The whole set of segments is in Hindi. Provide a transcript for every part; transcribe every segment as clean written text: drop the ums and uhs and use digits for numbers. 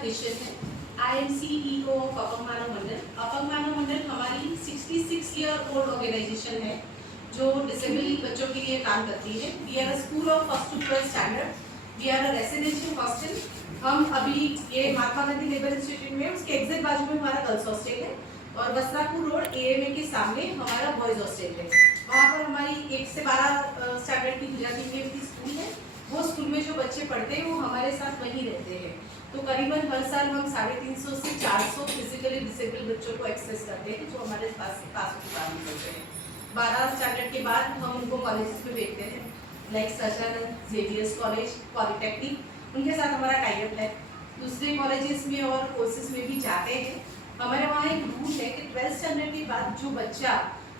क्रिश्चियन है। आई एम CEO ऑफ अपंग मानव मंडल। अपंग मानव मंडल हमारी 66 ईयर ओल्ड ऑर्गेनाइजेशन है जो डिसेबल बच्चों के लिए काम करती है। We are a school of first to 12 standard. We are a residential hostel. हम अभी ये महात्मा गांधी लेबर इंस्टीट्यूट में, उसके एग्जैक्ट बाजू में हमारा गर्ल्स हॉस्टल है और वस्त्रापुर रोड AMA के सामने हमारा बॉयज हॉस्टल है। वहाँ पर हमारी 1 से 12 स्टैंडर्ड की गुजराती मीडियम की स्कूल है। वो स्कूल में जो बच्चे पढ़ते हैं वो हमारे साथ वहीं रहते हैं। तो करीबन हर साल हम 350 से 400 फिजिकली डिसेबल बच्चों को एक्सेस करते हैं जो हमारे पास की काम करते हैं। 12 स्टैंडर्ड के बाद हम उनको कॉलेजेस में भेजते हैं, like Sachanand, Xavier's college, polytechnic, उनके साथ हमारा टाइप है। दूसरे कॉलेजेस में और कोर्सेज में भी जाते हैं। हमारे वहाँ एक रूल है कि 12 स्टैंडर्ड के बाद जो बच्चा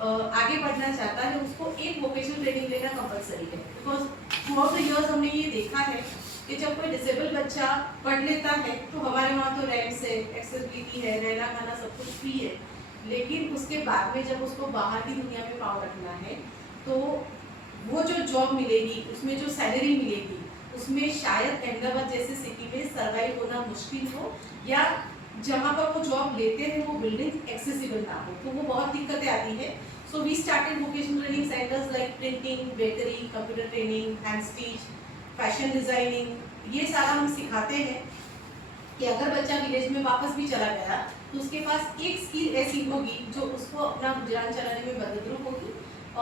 आगे बढ़ना चाहता है उसको एक वोकेशनल ट्रेनिंग लेना कंपलसरी है। Because through out the years हमने ये देखा है कि जब कोई डिसेबल बच्चा पढ़ लेता है तो हमारे वहाँ तो रैंक्स है, एक्सेसिबिलिटी है, रहना खाना सब कुछ फ्री है, लेकिन उसके बाद में जब उसको बाहर की दुनिया में पाँव रखना है तो वो जो जॉब मिलेगी उसमें जो सैलरी मिलेगी उसमें शायद अहमदाबाद जैसे सिटी में सर्वाइव होना मुश्किल हो, या जहाँ पर वो जॉब लेते हैं वो बिल्डिंग एक्सेसिबल ना हो, तो वो बहुत दिक्कतें आती है। So we started vocational training centres like printing, bakery, computer training, hand stitch, fashion designing, ये सारा हम सिखाते हैं कि अगर बच्चा विलेज में वापस भी चला गया तो उसके पास एक स्किल ऐसी होगी जो उसको अपना गुजरान चलाने में मददरूप होगी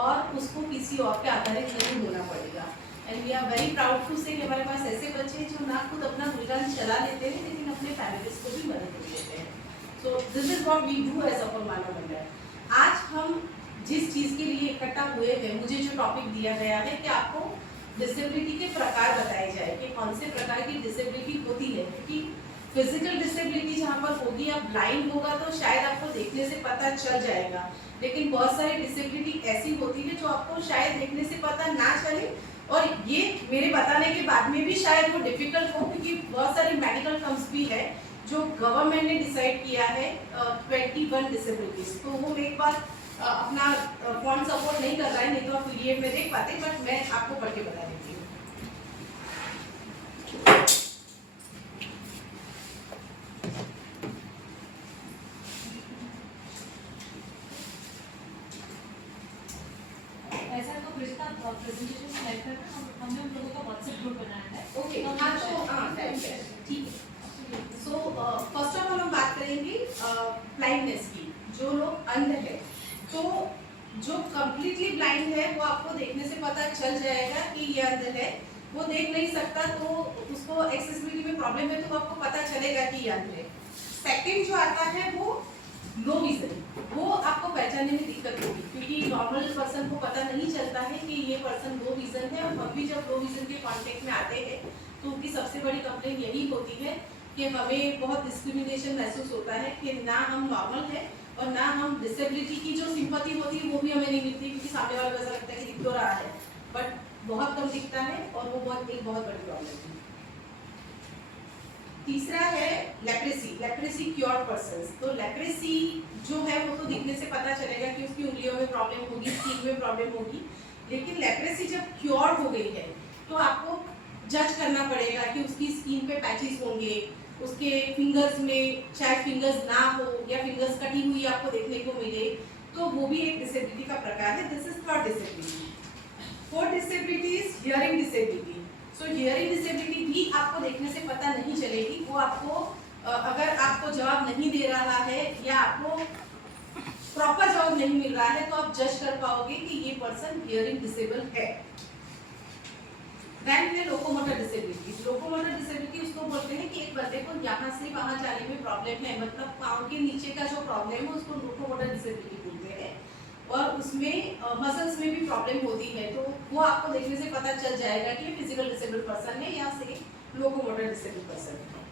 और उसको किसी और पे आधारित नहीं होना पड़ेगा। And we are very proud to say कि हमारे पास ऐसे बच्चे हैं जो ना खुद अपना गुजरान चला लेते हैं लेकिन अपने फैमिलीज को भी मदद देते हैं। So this is what we do as Apang Manav मंडल। आज हम जिस चीज़ के लिए इकट्ठा हुए हैं, मुझे जो टॉपिक दिया गया है कि आपको डिसेबिलिटी के प्रकार बताए जाए कि कौन से प्रकार की डिसेबिलिटी होती है, क्योंकि फिजिकल डिसेबिलिटी जहाँ पर होगी, आप ब्लाइंड होगा तो शायद आपको देखने से पता चल जाएगा, लेकिन बहुत सारी डिसेबिलिटी ऐसी होती है जो आपको शायद देखने से पता ना चले और ये मेरे बताने के बाद में भी शायद वो डिफिकल्ट हो, क्योंकि बहुत सारे मेडिकल टर्म्स भी है जो गवर्नमेंट ने डिसाइड किया है 21 डिसेबिलिटीज। तो वो एक बार अपना फॉन्ट सपोर्ट नहीं कर रहा है, नहीं तो आप PDF में देख पाते, बट मैं आपको पढ़ के बता देती हूँ। ऐसा तो प्रेजेंटेशन स्लाइड पर हमने उन लोगों का WhatsApp ग्रुप बनाया है। ओके, हाँ तो ठीक है। सो फर्स्ट ऑफ ऑल हम बात करेंगे ब्लाइंडनेस की। जो लोग अंध है, तो जो कम्प्लीटली ब्लाइंड है वो आपको देखने से पता चल जाएगा कि ये अंध है। वो देख नहीं सकता तो उसको एक्सेसिबिलिटी में प्रॉब्लम है तो आपको पता चलेगा कि ये अंध है। सेकंड जो आता है वो लो विजन, वो आपको पहचानने में दिक्कत होगी क्योंकि नॉर्मल पर्सन को पता नहीं चलता है कि ये पर्सन लो विजन है। और हम भी जब लो विजन के कॉन्टेक्ट में आते हैं तो उनकी सबसे बड़ी कंप्लेंट यही होती है कि हमें बहुत डिस्क्रिमिनेशन महसूस होता है कि ना हम नॉर्मल है और ना हम डिसेबिलिटी की जो सिंपैथी होती है वो भी हमें नहीं मिलती, क्योंकि सामने वाले को ऐसा लगता है कि दिख तो रहा है बट बहुत कम दिखता है और वो एक बहुत बड़ी प्रॉब्लम है। तीसरा है लेप्रेसी। Leprosy cured persons. तो लेप्रेसी जो है वो तो दिखने से पता चलेगा कि उसकी उंगलियों में प्रॉब्लम होगी, स्किन में प्रॉब्लम होगी, लेकिन लेप्रेसी जब क्योर्ड हो गई है तो आपको जज करना पड़ेगा कि उसकी स्किन पे पैचेस होंगे, उसके फिंगर्स में शायद फिंगर्स ना हो या फिंगर्स कटी हुई आपको देखने को मिले, तो वो भी एक डिसेबिलिटी का प्रकार है। This is third disability. Fourth disability is hearing disability. So hearing disability भी आपको देखने से पता नहीं चलेगी, वो आपको अगर आपको जवाब नहीं दे रहा है या आपको प्रॉपर जवाब नहीं मिल रहा है तो आप जज कर पाओगे कि ये पर्सन हियरिंग डिसेबल है। देन है लोकोमोटर डिसेबिलिटी। लोकोमोटर डिसेबिलिटी उसको बोलते हैं कि एक बंदे को यहाँ से वहाँ जाने में प्रॉब्लम है, मतलब पाँव के नीचे का जो प्रॉब्लम है उसको लोकोमोटर डिसेबिलिटी बोलते हैं, और उसमें मसल्स में भी प्रॉब्लम होती है, तो वो आपको देखने से पता चल जाएगा कि ये फिजिकल डिसेबल पर्सन है या से लोकोमोटर डिसेबल पर्सन है।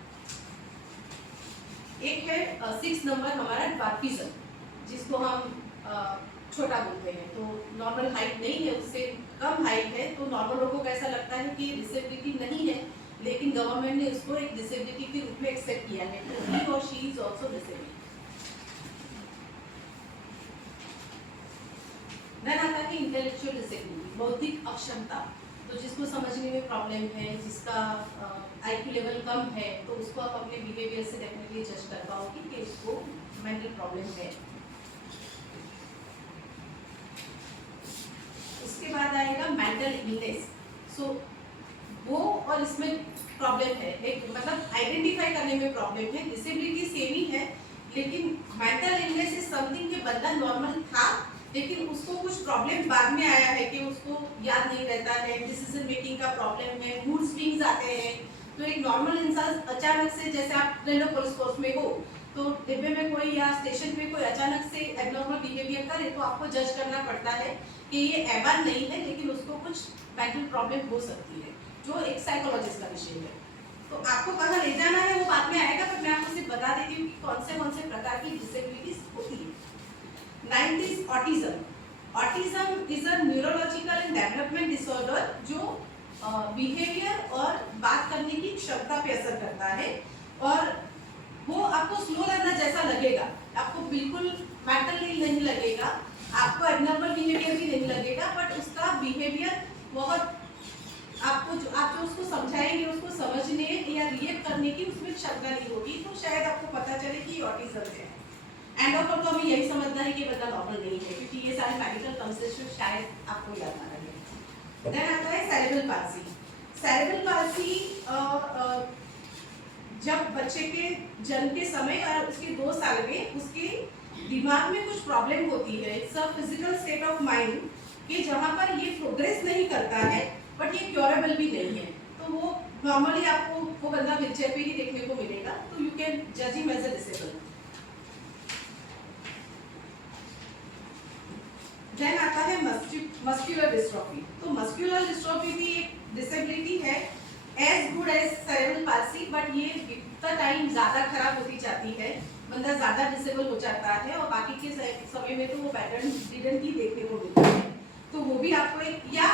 एक है 6 नंबर हमारा ड्वार्फिज्म, जिसको हम छोटा बोलते हैं। तो नॉर्मल हाइट नहीं है, उससे कम हाइट है, तो नॉर्मल लोगों को ऐसा लगता है कि डिसेबिलिटी नहीं है, लेकिन गवर्नमेंट ने उसको एक डिसेबिलिटी के रूप में एक्सेप्ट किया है, तो ही और she is also disable. Then आता है इंटेलेक्चुअल डिसेबिलिटी, बौद्धिक अक्षमता। तो तो जिसको समझने में प्रॉब्लम है, जिसका IQ लेवल कम है, तो उसको आप अपने बिहेवियर से डेफिनेटली जज कर पाओगे कि उसको मेंटल प्रॉब्लम है। उसके बाद आएगा मेंटल इलनेस। सो वो और इसमें प्रॉब्लम है, एक मतलब आइडेंटिफाई करने में प्रॉब्लम है। डिसेबिलिटी सेम ही है, लेकिन मेंटल इलनेस इज समथिंग कि बंदा नॉर्मल था, लेकिन उसको कुछ प्रॉब्लम बाद में आया है कि उसको याद नहीं रहता है, डिसीजन मेकिंग का प्रॉब्लम है, मूड स्विंग्स आते हैं। तो एक नॉर्मल इंसान अचानक से, जैसे आप रेलवे पुलिस फोर्स में हो, तो डिब्बे में कोई या स्टेशन पे कोई अचानक से एबनॉर्मल बिहेवियर करे, तो आपको जज करना पड़ता है कि ये एबन नहीं है, लेकिन उसको कुछ मेंटल प्रॉब्लम हो सकती है, जो एक साइकोलॉजिस्ट का विषय है। तो आपको कहाँ ले जाना है वो बाद में आएगा, पर मैं आपको सिर्फ बता देती हूँ कि कौन से प्रकार की डिसेबिलिटीज होती है। 9th is autism. Autism is a neurological and development disorder जो बिहेवियर और बात करने की क्षमता पे असर करता है, और वो आपको स्लो लर्नर जैसा लगेगा, आपको बिल्कुल मेंटली नहीं लगेगा, आपको एबनॉर्मल बिहेवियर भी नहीं लगेगा, बट उसका बिहेवियर बहुत आप जो उसको समझाएंगे, उसको समझने या रिएक्ट करने की उसमें क्षमता नहीं होगी, तो शायद आपको पता चले कि ऑटिज्म है। एंड ऑफ तो हमें यही समझना है कि बंदा नॉर्मल नहीं है, क्योंकि ये सारे मेडिकल कंसेप्ट शायद आपको याद ना रहे। देन आता है सेरेब्रल पाल्सी। सेरेब्रल पाल्सी जब बच्चे के जन्म के समय और उसके 2 साल में उसके दिमाग में कुछ प्रॉब्लम होती है। It's a physical state of mind कि जहाँ पर ये प्रोग्रेस नहीं करता है, बट ये क्योरेबल भी नहीं है। तो वो नॉर्मली आपको वो बंदा व्हीलचेयर पे ही देखने को मिलेगा, तो यू कैन जज him as a disable. Then आता है मस्कुलर डिस्ट्रॉफी। तो मस्कुलर डिस्ट्रॉफी भी एक डिसेबिलिटी है, as good as cerebral palsy, but ये विद टाइम ज़्यादा खराब होती जाती है, बंदा ज़्यादा डिसेबल हो जाता है, और बाकी के समय में तो वो पैटर्न डिडन ही देखने को मिलता है। तो वो भी आपको एक, या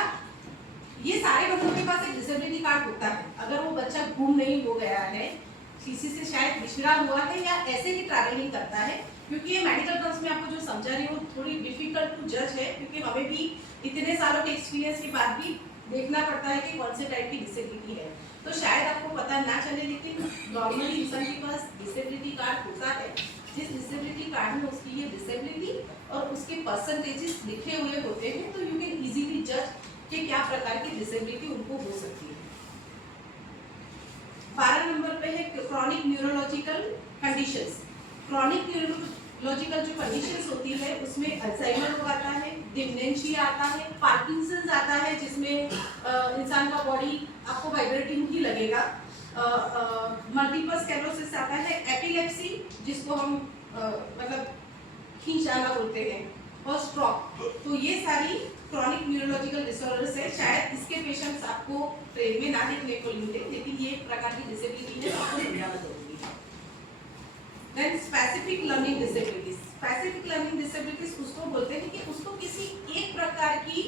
ये सारे बच्चों के पास एक डिसेबिलिटी कार्ड होता है। अगर वो बच्चा गुम नहीं हो गया है, किसी से शायद बिछड़ा हुआ है, या ऐसे ही ट्रैवलिंग करता है, क्योंकि ये मेडिकल टर्म्स में आपको जो समझा रही हूँ थोड़ी डिफिकल्ट टू जज है, क्योंकि हमें भी इतने सालों के एक्सपीरियंस के बाद भी देखना पड़ता है कि कौन से टाइप की डिसेबिलिटी है। तो शायद आपको पता ना चले, लेकिन नॉर्मली इंसान के पास डिसेबिलिटी कार्ड होता है, जिस डिसेबिलिटी कार्ड में उसकी ये डिसेबिलिटी और उसके परसेंटेजेस लिखे हुए होते हैं, तो यू कैन इजीली जज कि क्या प्रकार की डिसेबिलिटी उनको हो सकती है। 12 नंबर पे है chronic neurological conditions. Chronic neurological जो कंडीशंस होती है, उसमें अल्जाइमर रोग आता है, डिमेंशिया आता है, पार्किंसंस आता है, जिसमें इंसान का बॉडी आपको वाइब्रेटिंग ही लगेगा, मल्टीपल स्क्लेरोसिस आता है, एपिलेप्सी जिसको हम मतलब खींच आना बोलते हैं, और स्ट्रोक। तो ये सारी क्रॉनिक न्यूरोलॉजिकल डिसऑर्डर्स है। शायद इसके पेशेंट्स आपको ट्रेन में ना देखने को मिले, लेकिन ये एक प्रकार की डिसेबिलिटी है, आपको समझाना जरूरी है। Then specific learning disabilities. Specific learning disabilities उसको बोलते हैं कि उसको किसी एक प्रकार की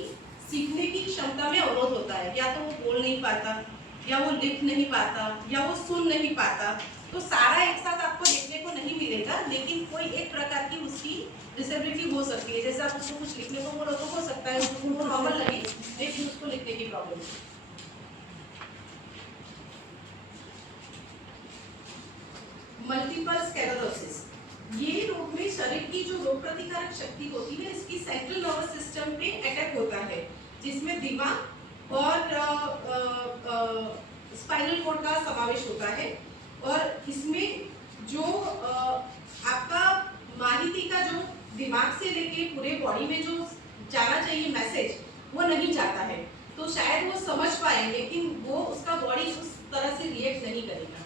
सीखने की क्षमता में अवरोध होता है, या तो वो बोल नहीं पाता, या वो लिख नहीं पाता, या वो सुन नहीं पाता। तो सारा एक साथ आपको देखने को नहीं मिलेगा, लेकिन कोई एक प्रकार की उसकी डिसेबिलिटी हो सकती है। जैसे आप उसको कुछ लिखने को बोलो तो हो सकता है उसको नॉर्मल लगे, लेकिन उसको लिखने की प्रॉब्लम है। मल्टीपल स्क्लेरोसिस, ये रोग में शरीर की जो रोग प्रतिकारक शक्ति होती है, इसकी सेंट्रल नर्वस सिस्टम पे अटैक होता है, जिसमें दिमाग और स्पाइनल कॉर्ड का समावेश होता है, और इसमें जो आपका माहिती का जो दिमाग से लेके पूरे बॉडी में जो जाना चाहिए मैसेज, वो नहीं जाता है। तो शायद वो समझ पाए, लेकिन वो उसका बॉडी उस तरह से रिएक्ट नहीं करेगा।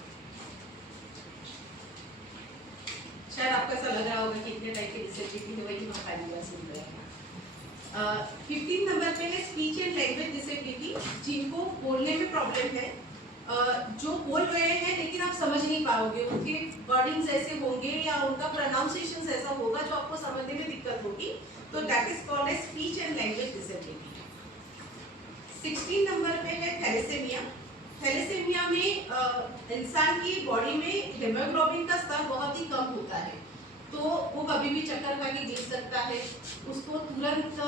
शायद आपको ऐसा लग रहा होगा कि इतने टाइप की डिसेबिलिटी है, वही हम पहली बार सुन रहे हैं। 15 नंबर पे है स्पीच एंड लैंग्वेज डिसेबिलिटी, जिनको बोलने में प्रॉब्लम है, जो बोल रहे हैं लेकिन आप समझ नहीं पाओगे, उनके वर्डिंग्स ऐसे होंगे या उनका प्रोनाउंसिएशन ऐसा होगा जो आपको समझने में दिक्कत होगी, तो that is called as speech and language disability. 16 number पे है थैलेसेमिया। थैलेसेमिया में इंसान की बॉडी में हीमोग्लोबिन का स्तर बहुत ही कम होता है, तो वो कभी भी चक्कर खा के गिर सकता है, उसको तुरंत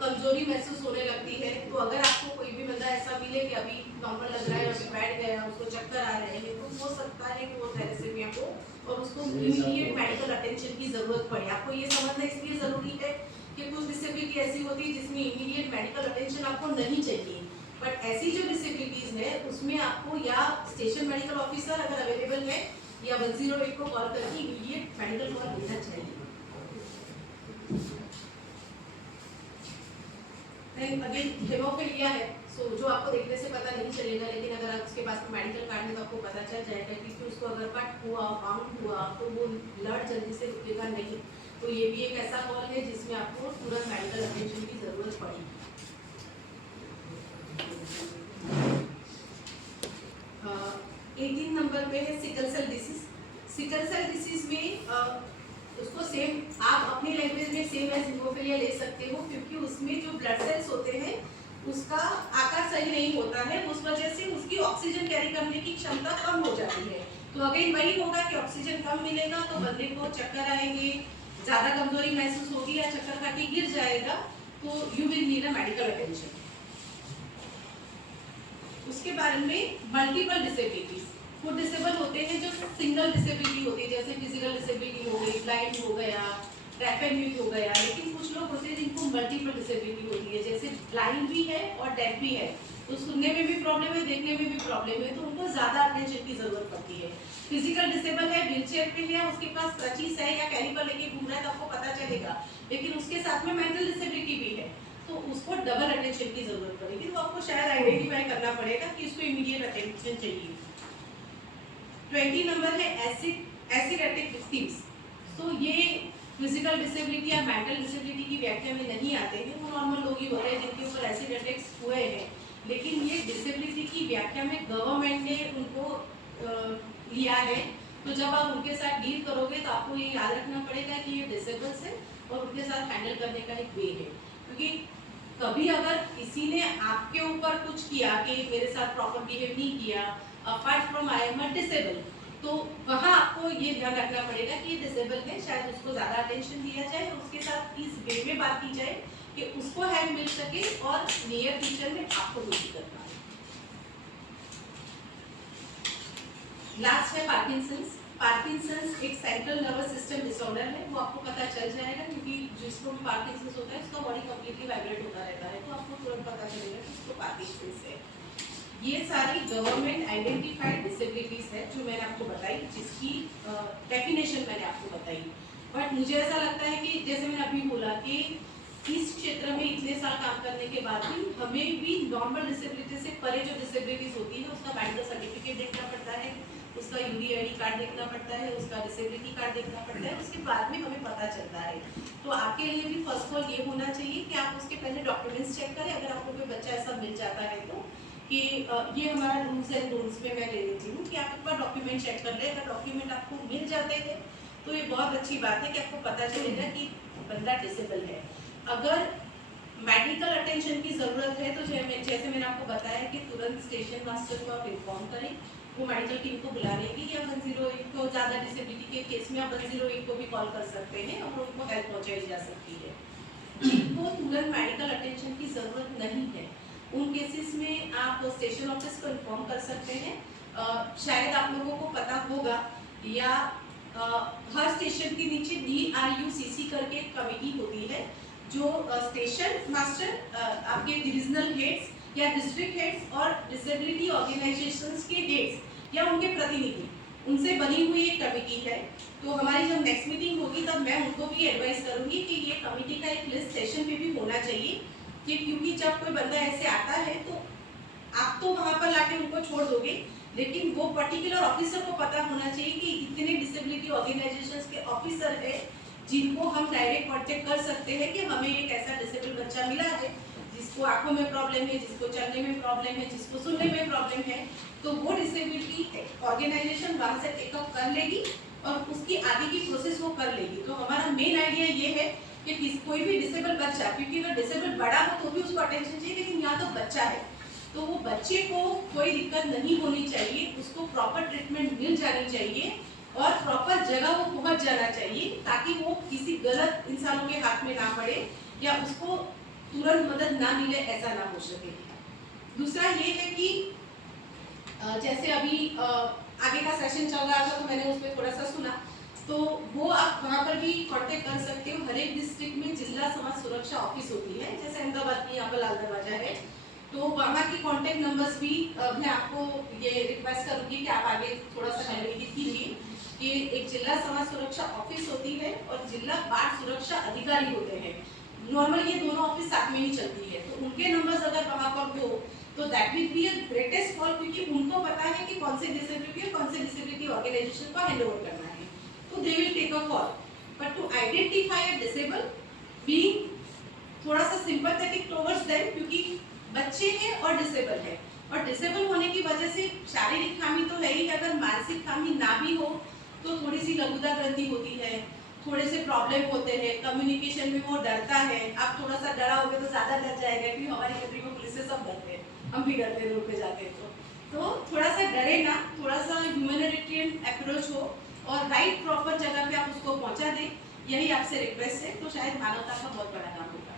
कमजोरी महसूस होने लगती है। तो अगर आपको कोई भी बंदा ऐसा मिले कि अभी नॉर्मल लग रहा है, अभी बैठ गया, उसको चक्कर आ रहे हैं, तो हो सकता है कि वो थैलेसीमिया को और उसको इमीडिएट मेडिकल अटेंशन की जरूरत पड़े। आपको ये समझना इसलिए जरूरी है कि कुछ डिसेबिलिटी ऐसी होती है जिसमें इमीडिएट मेडिकल अटेंशन आपको नहीं चाहिए, बट ऐसी जो डिसेबिलिटीज है उसमें आपको या स्टेशन मेडिकल ऑफिसर अगर अवेलेबल है या 108 को कॉल करके इमीडिएट मेडिकल कॉल देना चाहिए। अगेन हेमोफिलिया है, सो जो आपको देखने से पता नहीं चलेगा, लेकिन अगर आप उसके पास मेडिकल कार्ड है तो आपको पता चल जाएगा कि उसको अगर कट हुआ, बाउंड हुआ तो वो ब्लड जल्दी से रुकेगा नहीं। तो ये भी एक ऐसा कॉल है जिसमें आपको तुरंत मेडिकल अटेंशन की जरूरत पड़ेगी। 18 नंबर पे है sickle cell disease. Sickle cell disease में उसको सेम आप अपनी लैंग्वेज में सेम एज हीमोफिलिया ले सकते हो, क्योंकि उसमें जो ब्लड सेल्स होते हैं उसका आकार सही नहीं होता है, उस वजह से उसकी ऑक्सीजन कैरी करने की क्षमता कम हो जाती है। तो अगेन वही होगा कि ऑक्सीजन कम मिलेगा तो बंदे को चक्कर आएंगे, ज्यादा कमजोरी महसूस होगी या चक्कर खा के गिर जाएगा, तो you will need a medical attention. उसके बारे में मल्टीपल डिसेबिलिटीज, वो डिसेबल होते हैं जो सिंगल डिसेबिलिटी होती है, जैसे फिजिकल डिसेबिलिटी हो गई, ब्लाइंड हो गया, डेफ एंड म्यूट हो गया। लेकिन कुछ लोग होते हैं जिनको मल्टीपल डिसेबिलिटी होती है, जैसे ब्लाइंड भी है और डेफ भी है, तो सुनने में भी प्रॉब्लम है, देखने में भी प्रॉब्लम है, तो उनको ज्यादा अटेंशन की जरूरत पड़ती है। फिजिकल डिसेबल है, व्हीलचेयर पे है, उसके पास क्रचीज है या कैलिपर लेके घूम रहा है तो आपको पता चलेगा, लेकिन उसके साथ में मेंटल डिसेबिलिटी भी है, तो उसको डबल अटेंशन की जरूरत पड़ेगी। तो आपको शायद आइडेंटिफाई करना पड़ेगा कि इसको इमीडिएट अटेंशन चाहिए। 20 नंबर है एसिडेटिक विक्टिम्स। तो ये फिजिकल डिसेबिलिटी या मेंटल डिसेबिलिटी की व्याख्या में नहीं आते हैं, वो नॉर्मल लोग ही होते हैं जिनके ऊपर एसिड अटैक्स हुए हैं, लेकिन ये डिसेबिलिटी की व्याख्या में गवर्नमेंट ने उनको लिया है। तो जब आप उनके साथ डील करोगे तो आपको ये याद रखना पड़ेगा कि ये डिसेबल्स है और उनके साथ हैंडल करने का एक वे है, क्योंकि कभी अगर किसी ने आपके ऊपर कुछ किया कि मेरे साथ प्रॉपर बिहेव नहीं किया, apart from I am disable, तो वहाँ आपको ये ध्यान रखना पड़ेगा कि ये डिसेबल है, शायद उसको ज़्यादा अटेंशन दिया जाए, उसके साथ इस वे में बात की जाए कि उसको हेल्प मिल सके और नियर फ्यूचर में आपको कुछ दिक्कत ना आए। लास्ट है पार्किंसंस। पार्किंसंस एक सेंट्रल नर्वस सिस्टम डिसऑर्डर है, वो आपको पता चल जाएगा क्योंकि जिसको भी पार्किंसंस होता है उसका बॉडी कंप्लीटली वाइब्रेट होता रहता है, तो आपको तुरंत पता चलेगा कि उसको पार्किंसंस है। ये सारी गवर्नमेंट आइडेंटिफाइड डिसेबिलिटीज है जो मैंने आपको बताई, जिसकी डेफिनेशन मैंने आपको बताई। बट मुझे ऐसा लगता है कि जैसे मैंने अभी बोला कि इस क्षेत्र में इतने साल काम करने के बाद भी हमें भी नॉर्मल डिसेबिलिटी से परे जो डिसेबिलिटीज होती है उसका मेडिकल सर्टिफिकेट देखना पड़ता है, उसका यूडीआईडी कार्ड देखना पड़ता है, उसका डिसेबिलिटी कार्ड देखना पड़ता है, उसके बाद में हमें पता चलता है। तो आपके लिए भी फर्स्ट ऑफ ऑल ये होना चाहिए कि आप उसके पहले डॉक्यूमेंट्स चेक करें, अगर आपको कोई बच्चा ऐसा मिल जाता है तो कि ये हमारा रूल्स एंड रूल्स में मैं ले लेती हूँ कि आप एक बार डॉक्यूमेंट चेक कर ले। अगर डॉक्यूमेंट आपको मिल जाते हैं तो ये बहुत अच्छी बात है कि आपको पता चलेगा कि बंदा डिसेबल है। अगर मेडिकल अटेंशन की ज़रूरत है तो जैसे मैंने आपको बताया कि तुरंत स्टेशन मास्टर को आप इन्फॉर्म करें, वो मेडिकल टीम को बुला लेगी, या 108 को ज़्यादा डिसेबिलिटी के केस में आप 108 को भी कॉल कर सकते हैं और उनको हेल्प पहुँचाई जा सकती है। जिनको तुरंत मेडिकल अटेंशन की ज़रूरत नहीं है उन केसेस में आप स्टेशन ऑफिस को इन्फॉर्म कर सकते हैं। शायद आप लोगों को पता होगा या हर स्टेशन के नीचे DRUCC करके एक कमेटी होती है जो स्टेशन मास्टर, आपके डिविजनल हेड्स या डिस्ट्रिक्ट हेड्स और डिसेबिलिटी ऑर्गेनाइजेशंस के हेड्स या उनके प्रतिनिधि, उनसे बनी हुई एक कमेटी है। तो हमारी जब नेक्स्ट मीटिंग होगी तब मैं उनको भी एडवाइस करूंगी कि ये कमेटी का एक लिस्ट स्टेशन पे भी होना चाहिए, कि क्योंकि जब कोई बंदा ऐसे आता है तो आप तो वहाँ पर लाके उनको छोड़ दोगे, लेकिन वो पर्टिकुलर ऑफिसर को पता होना चाहिए कि इतने डिसेबिलिटी ऑर्गेनाइजेशंस के ऑफिसर है जिनको हम डायरेक्ट कांटेक्ट कर सकते हैं कि हमें एक ऐसा डिसेबल बच्चा मिला है जिसको आंखों में प्रॉब्लम है, जिसको चलने में प्रॉब्लम है, जिसको सुनने में प्रॉब्लम है, तो वो डिसेबिलिटी ऑर्गेनाइजेशन वहाँ से टेकअप कर लेगी और उसकी आगे की प्रोसेस वो कर लेगी। तो हमारा मेन आइडिया ये है कि कोई भी डिसेबल बच्चा, क्योंकि अगर डिसेबल बड़ा हो तो भी उसको अटेंशन चाहिए, लेकिन यहाँ तो बच्चा है तो वो बच्चे को कोई दिक्कत नहीं होनी चाहिए, उसको प्रॉपर ट्रीटमेंट मिल जानी चाहिए और प्रॉपर जगह वो पहुंच जाना चाहिए ताकि वो किसी गलत इंसानों के हाथ में ना पड़े या उसको तुरंत मदद ना मिले, ऐसा ना हो सके। दूसरा ये है कि जैसे अभी आगे का सेशन चल रहा था तो मैंने उसमें थोड़ा सा सुना, तो वो आप वहाँ पर भी कांटेक्ट कर सकते हो। हर एक डिस्ट्रिक्ट में जिला समाज सुरक्षा ऑफिस होती है, जैसे अहमदाबाद की यहाँ पर लाल दरवाजा है, तो वहाँ की कांटेक्ट नंबर्स भी मैं आपको ये रिक्वेस्ट करूँगी कि आप आगे थोड़ा सा कम्युनिकेट कीजिए कि एक जिला समाज सुरक्षा ऑफिस होती है और जिला बाढ़ सुरक्षा अधिकारी होते हैं। नॉर्मली ये दोनों ऑफिस साथ में ही चलती है, तो उनके नंबर्स अगर वहाँ पर हो तो that will be a greatest call, क्योंकि उनको पता है कि कौन से डिसेबिलिटी और कौन से डिसेबिलिटी ऑर्गेनाइजेशन को हैंड ओवर करना है, तो they will take a call. But to identify a disable being थोड़ा सा सिंपैथेटिक टुवर्ड्स देम, क्योंकि बच्चे हैं और डिसेबल है, और डिसेबल होने की वजह से शारीरिक खामी तो है ही, अगर मानसिक खामी ना भी हो तो थोड़ी सी लघुता ग्रंथि होती है, थोड़े से प्रॉब्लम होते हैं, कम्युनिकेशन में वो डरता है। आप थोड़ा सा डरा होगे तो ज़्यादा डर जाएगा, क्योंकि हमारी कंट्री में पुलिस से सब डरते हैं, हम भी डरते हैं रोड पे जाते हैं, तो थोड़ा सा डरे ना, थोड़ा सा ह्यूमैनिटेरियन अप्रोच हो और राइट प्रॉपर जगह पे आप उसको पहुंचा दें, यही आपसे रिक्वेस्ट है, तो शायद मानवता का बहुत बड़ा काम होगा।